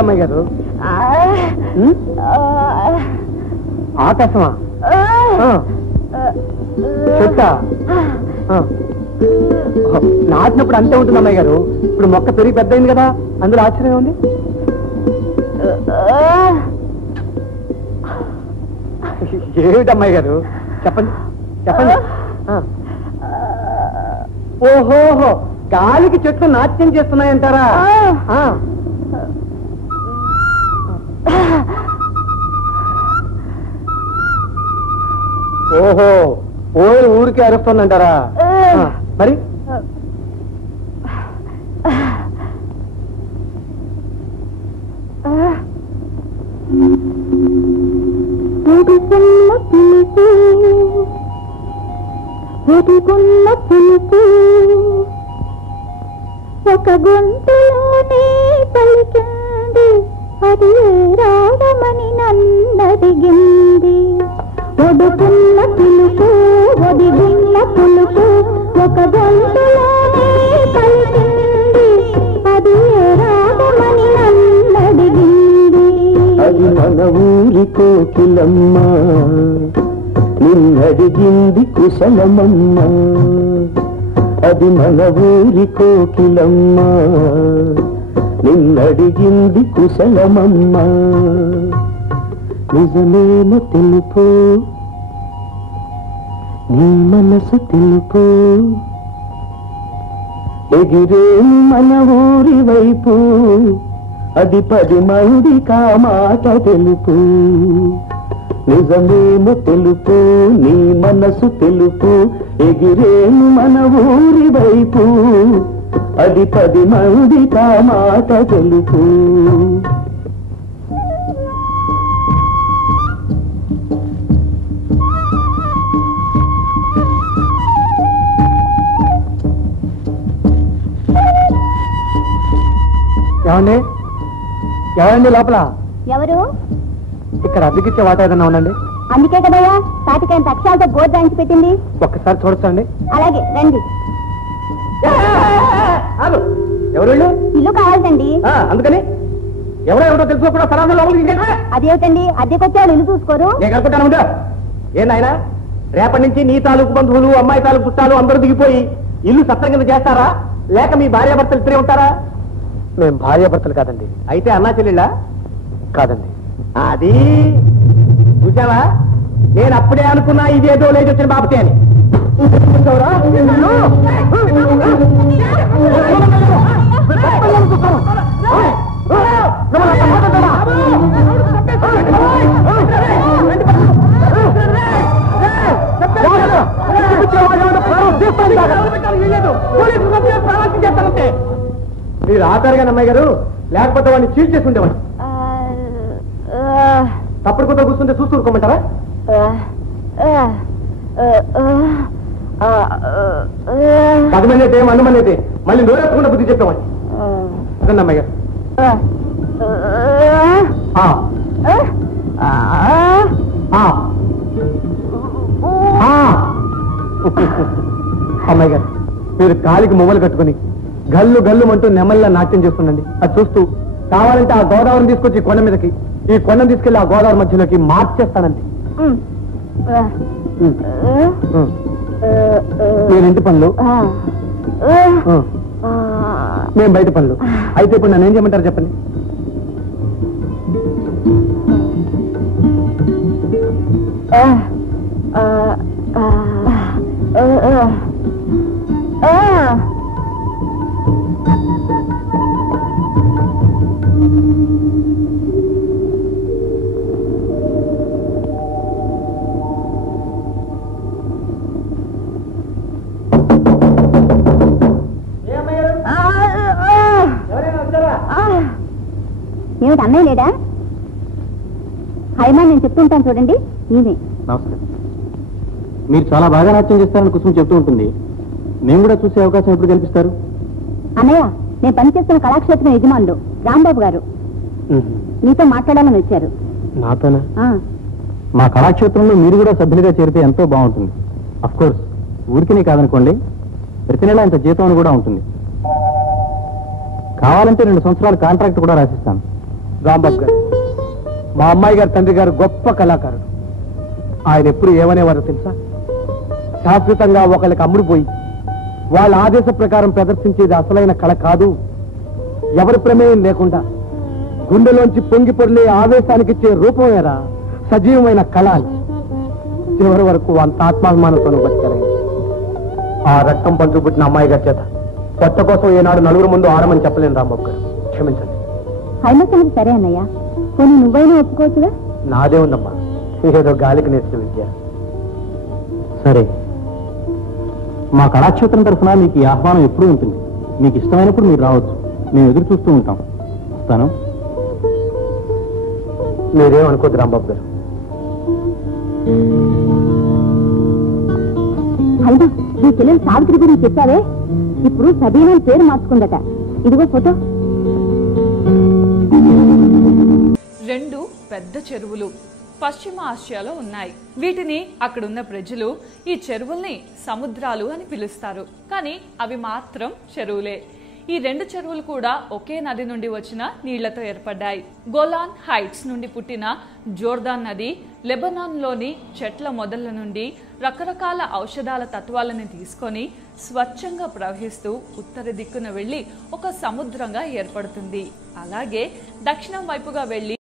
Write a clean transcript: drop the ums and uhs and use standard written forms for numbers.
ఏమిటమ్మాయి గారు? ఆకాశమా? చెట్ట నాటినప్పుడు అంతే ఉంటుంది అమ్మాయి గారు. ఇప్పుడు మొక్క పెరిగి పెద్ద అయింది కదా, అందులో ఆశ్చర్యం ఉంది. ఏమిటమ్మాయి గారు చెప్పండి చెప్పండి. ఓహోహో, గాలికి చెట్లు నాట్యం చేస్తున్నాయంటారా? ఓహో, ఓయ్ ఊరికి అరుస్తుందంటారా? మరి ఒక గొంతులోనే పలికింది, అది రాగమని నన్నదిగింది. ఒడుకున్న పిలుపు ఒదిగిన్న పులుపు, ఒక గొంతులోనే పలికింది, అది రాగమని నన్నదిగింది. అది మన ఊరి కోకిలమ్మ, నిన్నడిగింది కుశలమమ్మ. అది మన ఊరి కోకిలమ్మ, నిన్నడిగింది కుశలమమ్మ. నిజమేమో తెలుపు, నీ మనసు తెలుపు, ఎగిరేను మన ఊరి వైపు, అది 10 మంది కామాట తెలుపు. నిజమేమో తెలుపు, నీ మనసు తెలుపు, ఎగిరేను మన ఊరి వైపు, అది 10 మంది కామాట తెలుపు. ఏమండి ఎవరండి లోపల? ఎవరు? ఇక్కడ అద్దెకిచ్చే వాటా ఏదన్నా ఉందండి? అందుకే కదయ్యా తాటికైన అక్షరాలతో బోర్డు రాయించి పెట్టింది. ఒక్కసారి చూడొచ్చండి? అలాగే రండి. ఎవరు? ఇల్లు కావాలండి. అందుకని ఎవరో తెలుసుకోకుండా సరాసరి లోపలికి. అదేమిటండి, అద్దెకొచ్చేవాళ్ళు ఇల్లు చూసుకోరు? నేను కనుకుంటాను. ఏ నాయనా, రేపటి నుంచి నీ తాలూకు బంధువులు, అమ్మాయి తాలూకు చుట్టాలు అందరూ దిగిపోయి ఇల్లు సత్రం కింద చేస్తారా, లేక మీ భార్యాభర్తలు ఇద్దరే ఉంటారా? మేము భార్యాభర్తలు కాదండి. అయితే అన్నా చెల్లెళ్ళా? కాదండి. అది చూసావా, నేను అప్పుడే అనుకున్నా ఇదేదో లేదు వచ్చిన బాబుతే అని. మీరు ఆపారుగా అమ్మాయి గారు, లేకపోతే వాడిని చీల్ చేసి ఉండేవాడు. తప్పుడు కొత్త కూర్చుంటే చూస్తూ ఊరుకోమంటారా? పది మంది అయితే 100 మంది అయితే మళ్ళీ నోరేసుకుంటే బుద్ధి చెప్పేవాడి. అదండి అమ్మాయి గారు. అమ్మాయి గారు, మీరు కాలికి మువ్వలు కట్టుకుని గల్లు గల్లు అంటూ నెమల్లా నాట్యం చేస్తుండండి. అది చూస్తూ కావాలంటే ఆ గోదావరిని తీసుకొచ్చి కొండ మీదకి, ఈ కొండను తీసుకెళ్లి ఆ గోదావరి మధ్యలోకి మార్చేస్తానండి. నేను ఇంటి పనులు, మేము బయట పనులు. అయితే ఇప్పుడు నన్ను ఏం చేయమంటారు చెప్పండి? ఏమిటి అన్నయ్య లేడా? హైమా, నేను చెప్తుంటాను చూడండి. ఈమె. నమస్కారం. మీరు చాలా బాగా నాట్యం చేస్తారని కుసుమ చెప్తూ ఉంటుంది. మేము కూడా చూసే అవకాశం ఎప్పుడు కల్పిస్తారు? అన్నయ్య, నేను పనిచేస్తున్న కళాక్షేత్రం యజమానులు రాంబాబు గారు నీతో మాట్లాడాలని వచ్చారు. నాతోనా? మా కళాక్షేత్రంలో మీరు కూడా సభ్యులుగా చేరితే ఎంతో బాగుంటుంది. అఫ్ కోర్స్ ఊరికినే కాదనుకోండి, ప్రతి నెల ఇంత జీతం కూడా ఉంటుంది. కావాలంటే 2 సంవత్సరాల కాంట్రాక్ట్ కూడా రాసిస్తాను. రాంబాబు గారు, మా అమ్మాయి గారి తండ్రి గారు గొప్ప కళాకారుడు. ఆయన ఎప్పుడు ఏమనేవారో తెలుసా? శాశ్వతంగా ఒకళ్ళకి అమ్ముడుపోయి వాళ్ళ ఆదేశ ప్రకారం ప్రదర్శించేది అసలైన కళ కాదు, ఎవరి ప్రమేయం లేకుండా గుండెలోంచి పొంగి పొర్లే ఆవేశానికిచ్చే రూపమేరా సజీవమైన కళ అని. చివరి వరకు అంత ఆత్మాభిమానంతో బతికారు. ఆ రక్తం పంచుపుట్టిన అమ్మాయి గారి చేత కొత్త కోసం ఏనాడు నలుగురు ముందు ఆడమని చెప్పలేను రాంబాబు గారు, క్షమించండి. హైమసనకు సరే అన్నయ్య, కొన్ని నువ్వైనా ఒప్పుకోవచ్చుగా. నాదే ఉందమ్మా, ఏదో గాలికి నేర్చిన విద్య. సరే, మా కళాక్షేత్రం తరఫున మీకు ఈ ఆహ్వానం ఎప్పుడూ ఉంటుంది. మీకు ఇష్టమైనప్పుడు మీరు రావచ్చు, మేము ఎదురు చూస్తూ ఉంటాం. వస్తాను. మీరేం అనుకోద్దు రాంబాబు గారు. హైమా, నీ చెల్లెలు సావిత్రి గురించి చెప్పావే, ఇప్పుడు సబీనా పేరు మార్చుకుందట. ఇదిగో ఫోటో. 2 పెద్ద చెరువులు పశ్చిమ ఆసియాలో ఉన్నాయి. వీటిని అక్కడున్న ప్రజలు ఈ చెరువుల్ని సముద్రాలు అని పిలుస్తారు. కానీ అవి మాత్రం చెరువులే. ఈ 2 చెరువులు కూడా ఒకే నది నుండి వచ్చిన నీళ్లతో ఏర్పడ్డాయి. గోలాన్ హైట్స్ నుండి పుట్టిన జోర్దాన్ నది లెబనాన్లోని చెట్ల మొదళ్ల నుండి రకరకాల ఔషధాల తత్వాలను తీసుకొని స్వచ్ఛంగా ప్రవహిస్తూ ఉత్తర దిక్కున వెళ్లి ఒక సముద్రంగా ఏర్పడుతుంది. అలాగే దక్షిణం వైపుగా వెళ్లి